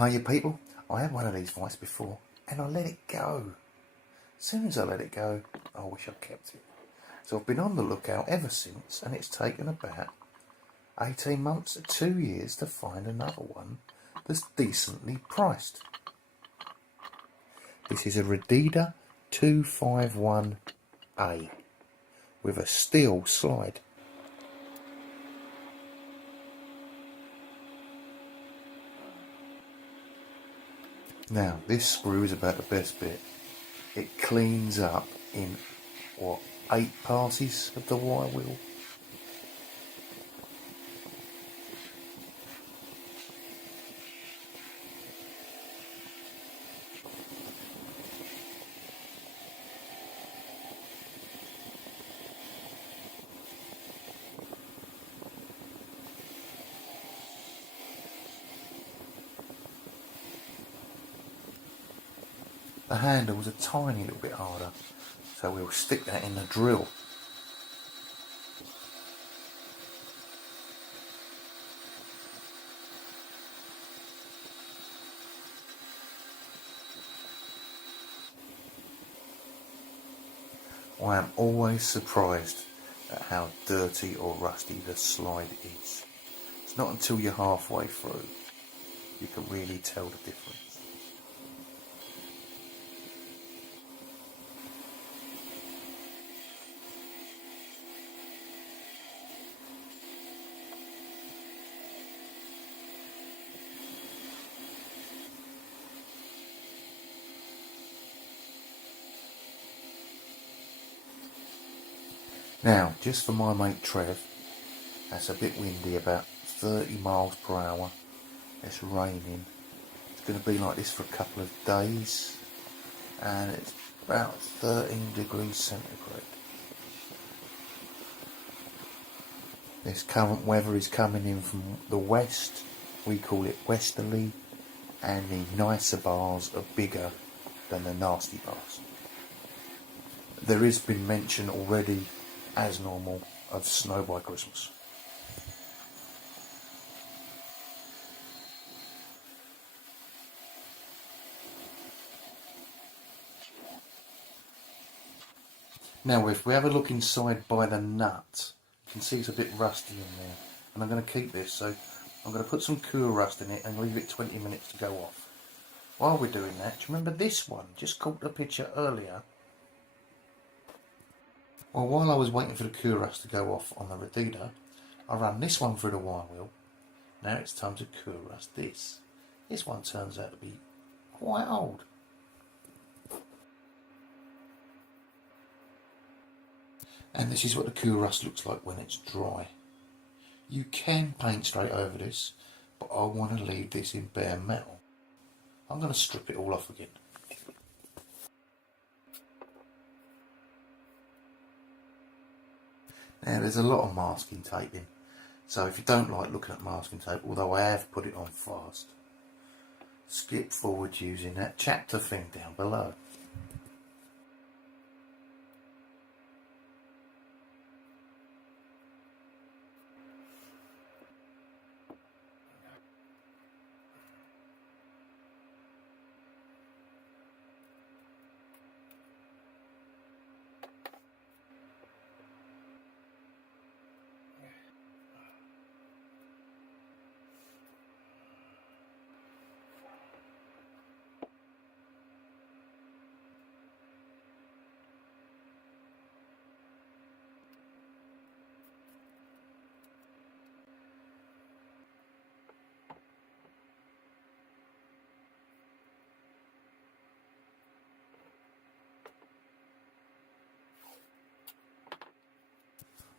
Hiya people, I had one of these vise before and I let it go. As soon as I let it go, I wish I'd kept it. So I've been on the lookout ever since, and it's taken about 18 months to 2 years to find another one that's decently priced. This is a Rededa 251A with a steel slide. Now this screw is about the best bit. It cleans up in 8 passes of the wire wheel. The handle's a tiny little bit harder, so we'll stick that in the drill. I am always surprised at how dirty or rusty the slide is. It's not until you're halfway through you can really tell the difference. Now, just for my mate Trev, that's a bit windy, about 30 miles per hour. It's raining. It's going to be like this for a couple of days, and it's about 13 degrees centigrade. This current weather is coming in from the west. We call it westerly, and the nicer bars are bigger than the nasty bars. There has been mention already, as normal, of snow by Christmas. Now if we have a look inside by the nut, you can see it's a bit rusty in there, and I'm going to keep this, so I'm going to put some Cool Rust in it and leave it 20 minutes to go off. While we're doing that, do you remember this one? Just caught the picture earlier. Well, while I was waiting for the Cool Rust to go off on the Rededa, I ran this one through the wire wheel. Now it's time to Cool Rust this. This one turns out to be quite old. And this is what the Cool Rust looks like when it's dry. You can paint straight over this, but I want to leave this in bare metal. I'm going to strip it all off again. Now there's a lot of masking tape in, so if you don't like looking at masking tape, although I have put it on fast, skip forward using that chapter thing down below.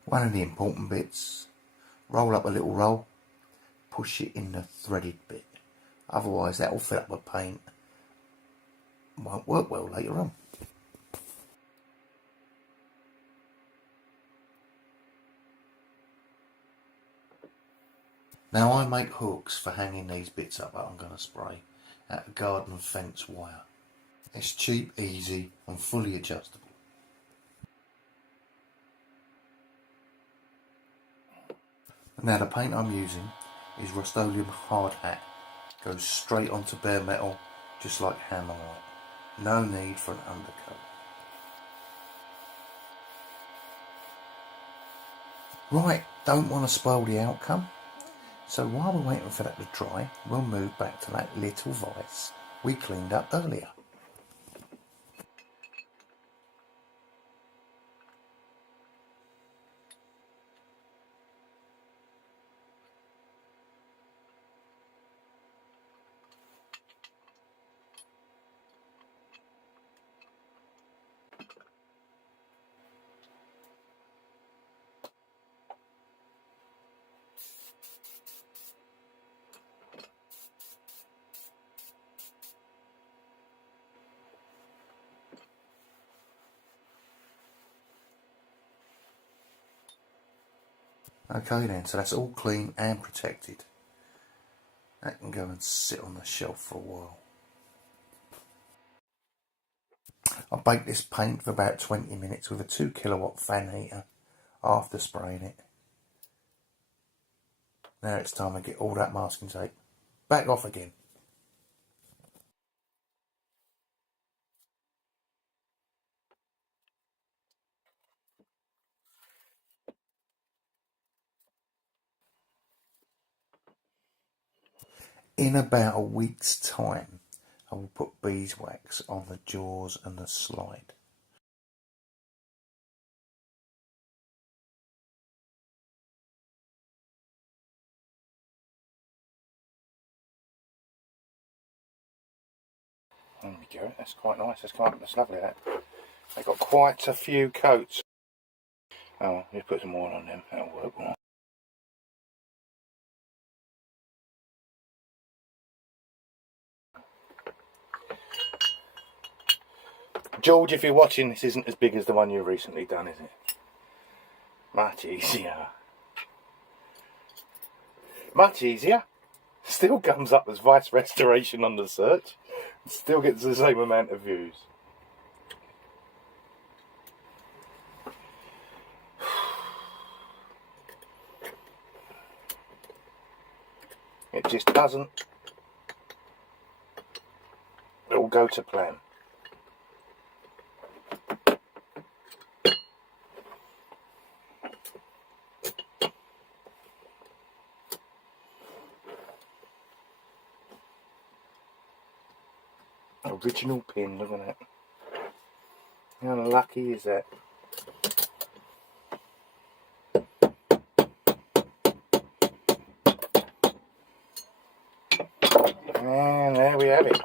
One of the important bits, roll up a little roll, push it in the threaded bit, otherwise that will fill up with paint, won't work well later on. Now I make hooks for hanging these bits up that I'm going to spray out of garden fence wire. It's cheap, easy and fully adjustable. Now the paint I'm using is Rust-Oleum Hard Hat Goes straight onto bare metal, just like hammerite. No need for an undercoat. Right, don't want to spoil the outcome. So while we're waiting for that to dry, we'll move back to that little vise we cleaned up earlier. Okay then, so that's all clean and protected. That can go and sit on the shelf for a while. I baked this paint for about 20 minutes with a 2 kilowatt fan heater after spraying it. Now it's time to get all that masking tape back off again. In about a week's time, I will put beeswax on the jaws and the slide. There we go, that's quite nice, that's lovely that. They've got quite a few coats. Oh, you put some oil on them, that'll work well. George, if you're watching, this isn't as big as the one you've recently done, is it? Much easier. Much easier. Still comes up as Vice Restoration on the search. Still gets the same amount of views. It just doesn't all go to plan. Original pin, look at that. How lucky is that? And there we have it.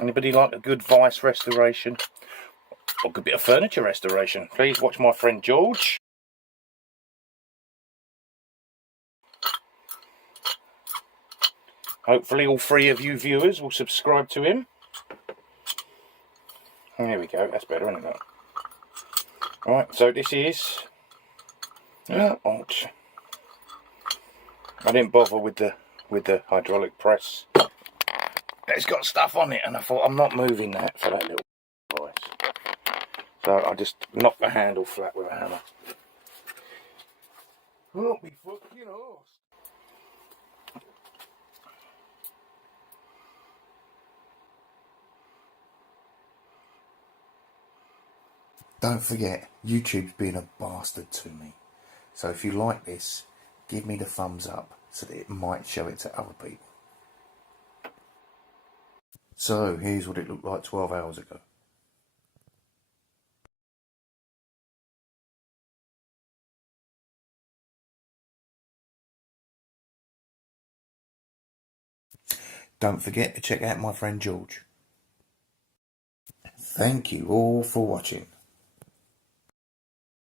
Anybody like a good Vice restoration or a good bit of furniture restoration? Please watch my friend George. Hopefully all 3 of you viewers will subscribe to him. There we go, that's better, isn't it? Alright, so this is... ouch. I didn't bother with the hydraulic press. It's got stuff on it, and I thought I'm not moving that for that little device. So I just knocked the handle flat with a hammer. Oh, me fucking horse. Don't forget, YouTube's being a bastard to me. So if you like this, give me the thumbs up so that it might show it to other people. So here's what it looked like 12 hours ago. Don't forget to check out my friend George. Thank you all for watching.